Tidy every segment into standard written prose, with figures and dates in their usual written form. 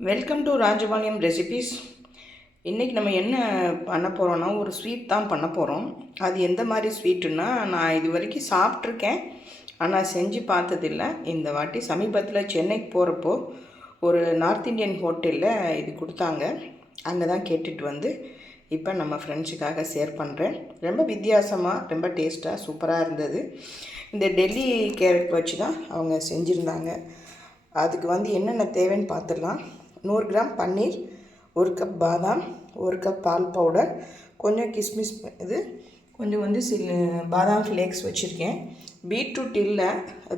Welcome to Rajapalayam recipes. இன்றைக்கி நம்ம என்ன பண்ண போகிறோன்னா ஒரு ஸ்வீட் தான் பண்ண போகிறோம். அது எந்த மாதிரி ஸ்வீட்டுன்னா, நான் இது வரைக்கும் சாப்பிட்ருக்கேன், ஆனால் செஞ்சு பார்த்ததில்லை. இந்த வாட்டி சமீபத்தில் சென்னைக்கு போகிறப்போ ஒரு நார்த் இந்தியன் ஹோட்டலில் இது கொடுத்தாங்க. அங்கே தான் கேட்டுட்டு வந்து இப்போ நம்ம ஃப்ரெண்ட்ஸுக்காக ஷேர் பண்ணுறேன். ரொம்ப வித்தியாசமாக, ரொம்ப டேஸ்ட்டாக, சூப்பராக இருந்தது. இந்த டெல்லி கேரட் வச்சு தான் அவங்க செஞ்சுருந்தாங்க. அதுக்கு வந்து என்னென்ன தேவைன்னு பார்த்துடலாம். 100 கிராம் பன்னீர், 1 கப் பாதாம், 1 கப் பால் பவுடர், கொஞ்சம் கிஸ்மிஸ், இது கொஞ்சம் வந்து பாதாம் ஃப்ளேக்ஸ் வச்சுருக்கேன். பீட்ரூட் இல்லை,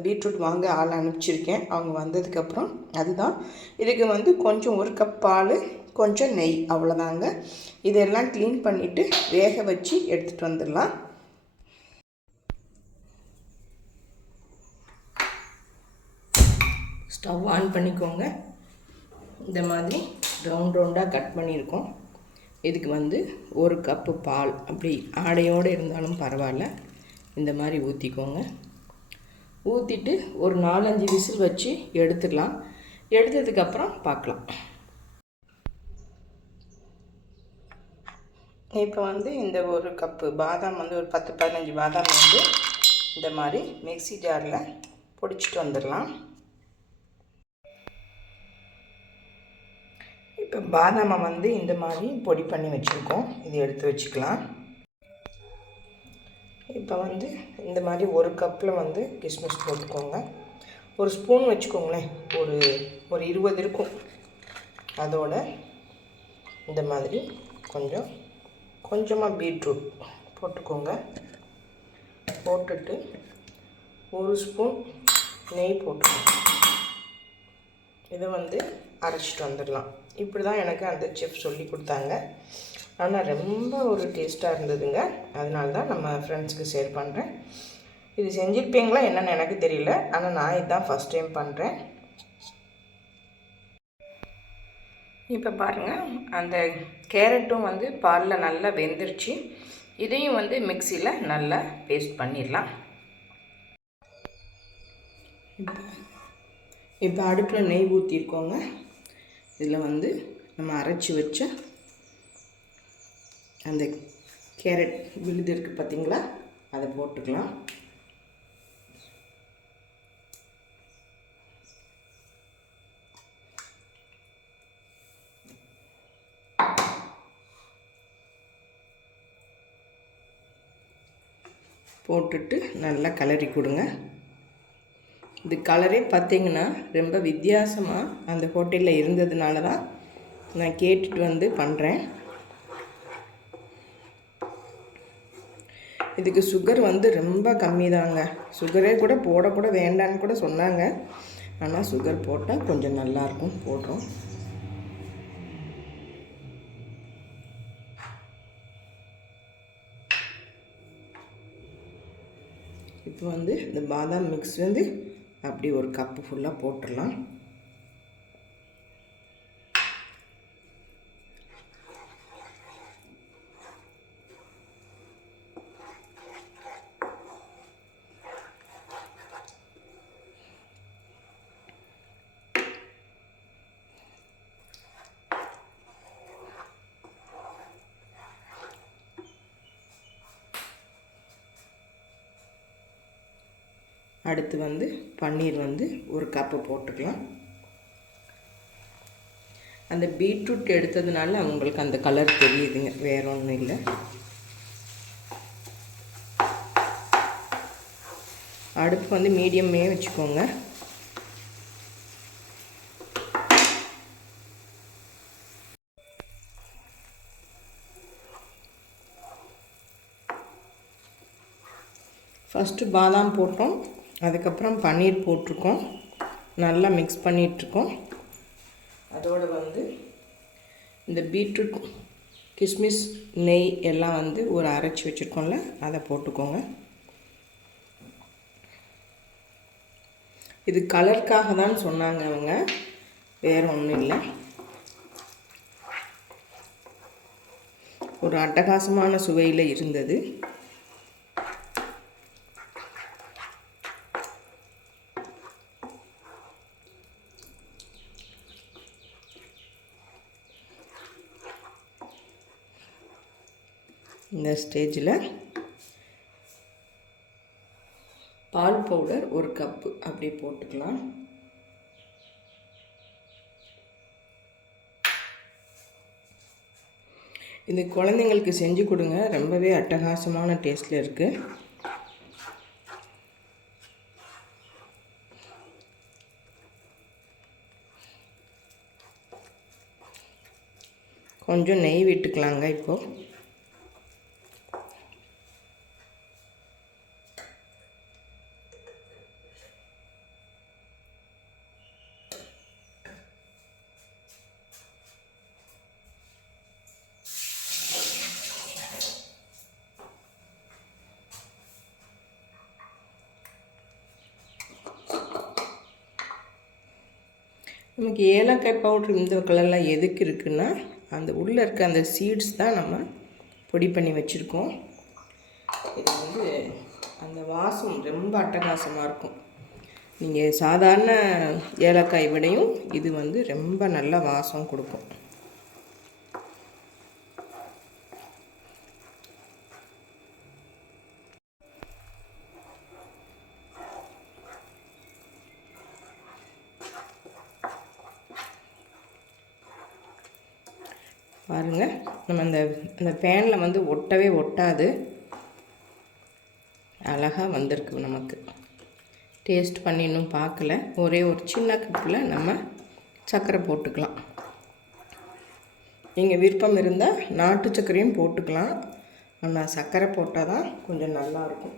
பீட்ரூட் வாங்க ஆள் அனுப்பிச்சிருக்கேன். அவங்க வந்ததுக்கப்புறம் அதுதான். இதுக்கு வந்து கொஞ்சம் 1 கப் பால், கொஞ்சம் நெய், அவ்வளோதாங்க. இதெல்லாம் க்ளீன் பண்ணிவிட்டு வேக வச்சு எடுத்துகிட்டு வந்துடலாம். ஸ்டவ் ஆன் பண்ணிக்கோங்க. இந்த மாதிரி ரவுண்டாக கட் பண்ணியிருக்கோம். இதுக்கு வந்து 1 கப்பு பால், அப்படி ஆடையோடு இருந்தாலும் பரவாயில்ல, இந்த மாதிரி ஊற்றிக்கோங்க. ஊற்றிட்டு ஒரு 4-5 விசில் வச்சு எடுத்துடலாம். எடுத்ததுக்கப்புறம் பார்க்கலாம். இப்போ வந்து இந்த 1 கப்பு பாதாம் வந்து ஒரு 10-15 பாதாம் வந்து இந்த மாதிரி மிக்ஸி ஜாரில் பொடிச்சிட்டு வந்துடலாம். இப்போ பாதாமை வந்து இந்த மாதிரி பொடி பண்ணி வச்சுருக்கோம். இது எடுத்து வச்சுக்கலாம். இப்போ வந்து இந்த மாதிரி 1 கப்பில் வந்து கிஸ்மிஸ் போட்டுக்கோங்க. ஒரு ஸ்பூன் வச்சுக்கோங்களேன், ஒரு 20 இருக்கும். அதோட இந்த மாதிரி கொஞ்சமாக பீட்ரூட் போட்டுக்கோங்க. போட்டுட்டு 1 ஸ்பூன் நெய் போட்டுக்கோங்க. இதை வந்து அரைச்சிட்டு வந்துடலாம். இப்படி தான் எனக்கு அந்த செஃப் சொல்லி கொடுத்தாங்க. ஆனால் ரொம்ப ஒரு டேஸ்ட்டாக இருந்ததுங்க. அதனால தான் நம்ம ஃப்ரெண்ட்ஸுக்கு ஷேர் பண்ணுறேன். இது செஞ்சுருப்பீங்களா என்னென்னு எனக்கு தெரியல, ஆனால் நான் இதுதான் ஃபஸ்ட் டைம் பண்ணுறேன். இப்போ பாருங்கள், அந்த கேரட்டும் வந்து பாலில் நல்லா வெந்துருச்சு. இதையும் வந்து மிக்சியில் நல்லா பேஸ்ட் பண்ணிடலாம். இப்போ அடுப்பில் நெய் ஊற்றிருக்கோங்க. இதில் வந்து நம்ம அரைச்சி வச்ச அந்த கேரட் விழுது இருக்குது பார்த்திங்களா, அதை போட்டுக்கலாம். போட்டுட்டு நல்லா கிளறி கொடுங்க. இது கலரே பார்த்திங்கன்னா ரொம்ப வித்தியாசமாக அந்த ஹோட்டலில் இருந்ததுனால தான் நான் கேட்டுட்டு வந்து பண்ணுறேன். இதுக்கு சுகர் வந்து ரொம்ப கம்மி தாங்க. சுகரே கூட போடக்கூட வேண்டான்னு கூட சொன்னாங்க. ஆனால் சுகர் போட்டால் கொஞ்சம் நல்லாயிருக்கும், போடுறோம். இப்போ வந்து இந்த பாதாம் மிக்ஸ் வந்து அப்படி 1 கப்பு ஃபுல்லாக போட்டுடலாம். அடுத்து வந்து பன்னீர் வந்து 1 கப்பு போட்டுக்கலாம். அந்த பீட்ரூட் எடுத்ததுனால உங்களுக்கு அந்த கலர் தெரியுதுங்க, வேற ஒன்றும் இல்லை. அடுப்பு வந்து மீடியமே வச்சுக்கோங்க. ஃபஸ்ட்டு பாதாம் போட்டோம், அதுக்கப்புறம் பன்னீர் போட்டிருக்கோம். நல்லா மிக்ஸ் பண்ணிகிட்ருக்கோம். அதோடு வந்து இந்த பீட்ரூட், கிஸ்மிஸ், நெய் எல்லாம் வந்து ஒரு அரைச்சி வச்சுருக்கோம்ல, அதை போட்டுக்கோங்க. இது கலருக்காக தான் சொன்னாங்க அவங்க, வேறு ஒன்றும் இல்லை. ஒரு அட்டகாசமான சுவையில் இருந்தது. இந்த ஸ்டேஜில் பால் பவுடர் 1 கப்பு அப்படி போட்டுக்கலாம். இது குழந்தைங்களுக்கு செஞ்சு கொடுங்க, ரொம்பவே அட்டகாசமான டேஸ்ட்டில் இருக்குது. கொஞ்சம் நெய் விட்டுக்கலாங்க. இப்போது நமக்கு ஏலக்காய் பவுட்ரு இந்த கலரில் எதுக்கு இருக்குன்னா, அந்த உள்ளே இருக்க அந்த சீட்ஸ் தான் நம்ம பொடி பண்ணி வச்சுருக்கோம். இது வந்து அந்த வாசம் ரொம்ப அட்டகாசமாக இருக்கும். நீங்கள் சாதாரண ஏலக்காய் விடையும் இது வந்து ரொம்ப நல்ல வாசம் கொடுக்கும். பாருங்கள், நம்ம அந்த பேனில் வந்து ஒட்டவே ஒட்டாது, அழகாக வந்திருக்கு. நமக்கு டேஸ்ட் பண்ணி இன்னும் பார்க்கல. ஒரே ஒரு சின்ன கப்பில் நம்ம சர்க்கரை போட்டுக்கலாம். நீங்கள் விருப்பம் இருந்தால் நாட்டு சர்க்கரையும் போட்டுக்கலாம். ஆனால் சர்க்கரை போட்டால் தான் கொஞ்சம் நல்லாயிருக்கும்.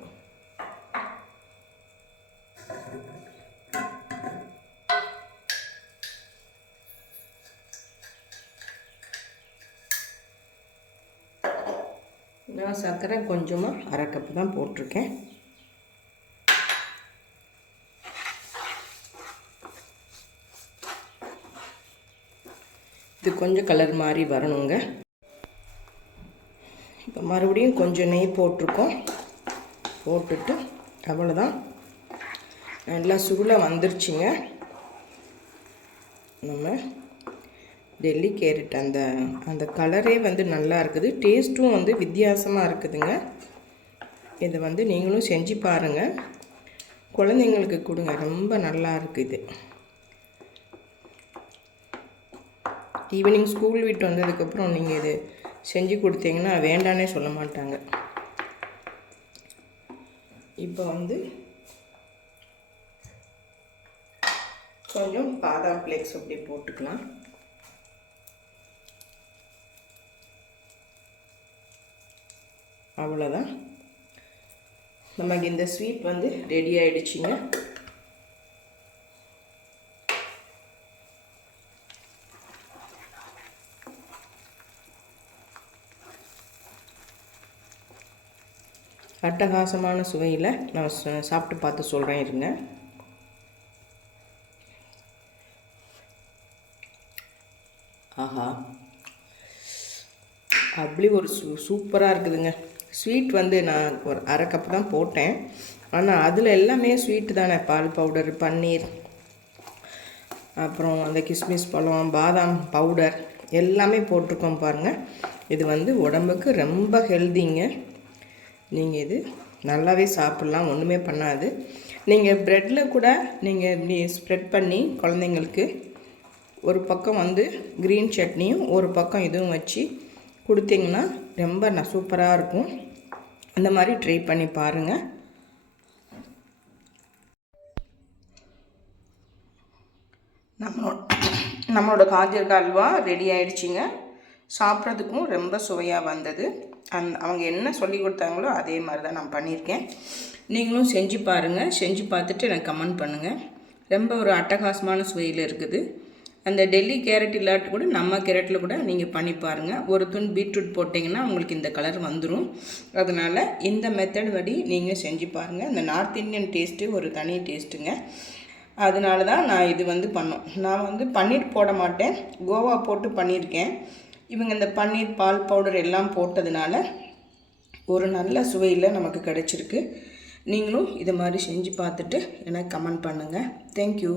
நான் சர்க்கரை கொஞ்சமாக 1/2 கப்பு தான் போட்டிருக்கேன். இது கொஞ்சம் கலர் மாதிரி வரணுங்க. இப்போ மறுபடியும் கொஞ்சம் நெய் போட்டிருக்கோம். போட்டுட்டு அவ்வளோதான், நல்லா சுருளை வந்துருச்சுங்க. நம்ம டெல்லி கேரட் அந்த கலரே வந்து நல்லா இருக்குது. டேஸ்ட்டும் வந்து வித்தியாசமாக இருக்குதுங்க. இதை வந்து நீங்களும் செஞ்சு பாருங்கள், குழந்தைங்களுக்கு கொடுங்க, ரொம்ப நல்லா இருக்குது. ஈவினிங் ஸ்கூல் விட்டு வந்ததுக்கப்புறம் நீங்கள் இது செஞ்சு கொடுத்தீங்கன்னா வேண்டானே சொல்ல மாட்டாங்க. இப்போ வந்து கொஞ்சம் பாதாம் ஃப்ளேக்ஸ் அப்படி போட்டுக்கலாம். அவ்வளோதான், நமக்கு இந்த ஸ்வீட் வந்து ரெடி ஆகிடுச்சிங்க. அட்டகாசமான சுவையில் நான் சாப்பிட்டு பார்த்து சொல்கிறேன் இருங்க. ஆஹா, அப்படி ஒரு சூப்பராக இருக்குதுங்க. ஸ்வீட் வந்து நான் ஒரு 1/2 கப்பு தான் போட்டேன். ஆனால் அதில் எல்லாமே ஸ்வீட்டு தானே. பால் பவுடர், பன்னீர், அப்புறம் அந்த கிஸ்மிஸ் பழம், பாதாம் பவுடர் எல்லாமே போட்டிருக்கோம் பாருங்கள். இது வந்து உடம்புக்கு ரொம்ப ஹெல்திங்க. நீங்கள் இது நல்லாவே சாப்பிட்லாம், ஒன்றுமே பண்ணாது. நீங்கள் ப்ரெட்டில் கூட நீங்கள் இப்படி ஸ்ப்ரெட் பண்ணி குழந்தைங்களுக்கு ஒரு பக்கம் வந்து க்ரீன் சட்னியும் ஒரு பக்கம் இதுவும் வச்சு கொடுத்தீங்கன்னா ரொம்ப சூப்பராக இருக்கும். அந்த மாதிரி ட்ரை பண்ணி பாருங்கள். நம்மளோட காஜர் அல்வா ரெடி ஆகிடுச்சிங்க. சாப்பிட்றதுக்கும் ரொம்ப சுவையாக வந்தது. அவங்க என்ன சொல்லி கொடுத்தாங்களோ அதே மாதிரி தான் நான் பண்ணியிருக்கேன். நீங்களும் செஞ்சு பாருங்கள். செஞ்சு பார்த்துட்டு எனக்கு கமெண்ட் பண்ணுங்கள். ரொம்ப ஒரு அட்டகாசமான சுவையில் இருக்குது. அந்த டெல்லி கேரட் இல்லாட்டி கூட நம்ம கேரட்டில் கூட நீங்கள் பண்ணி பாருங்கள். ஒரு துண்டு பீட்ரூட் போட்டிங்கன்னா உங்களுக்கு இந்த கலர் வந்துடும். அதனால் இந்த மெத்தட் படி நீங்கள் செஞ்சு பாருங்கள். இந்த நார்த் இந்தியன் டேஸ்ட்டு ஒரு தனி டேஸ்ட்டுங்க. அதனால தான் நான் இது வந்து பண்ணோம். நான் வந்து பன்னீர் போட மாட்டேன், கோவா போட்டு பண்ணியிருக்கேன். இவங்க இந்த பன்னீர், பால் பவுடர் எல்லாம் போட்டதுனால ஒரு நல்ல சுவையில் நமக்கு கிடச்சிருக்கு. நீங்களும் இதை மாதிரி செஞ்சு பார்த்துட்டு எனக்கு கமெண்ட் பண்ணுங்கள். தேங்க்யூ.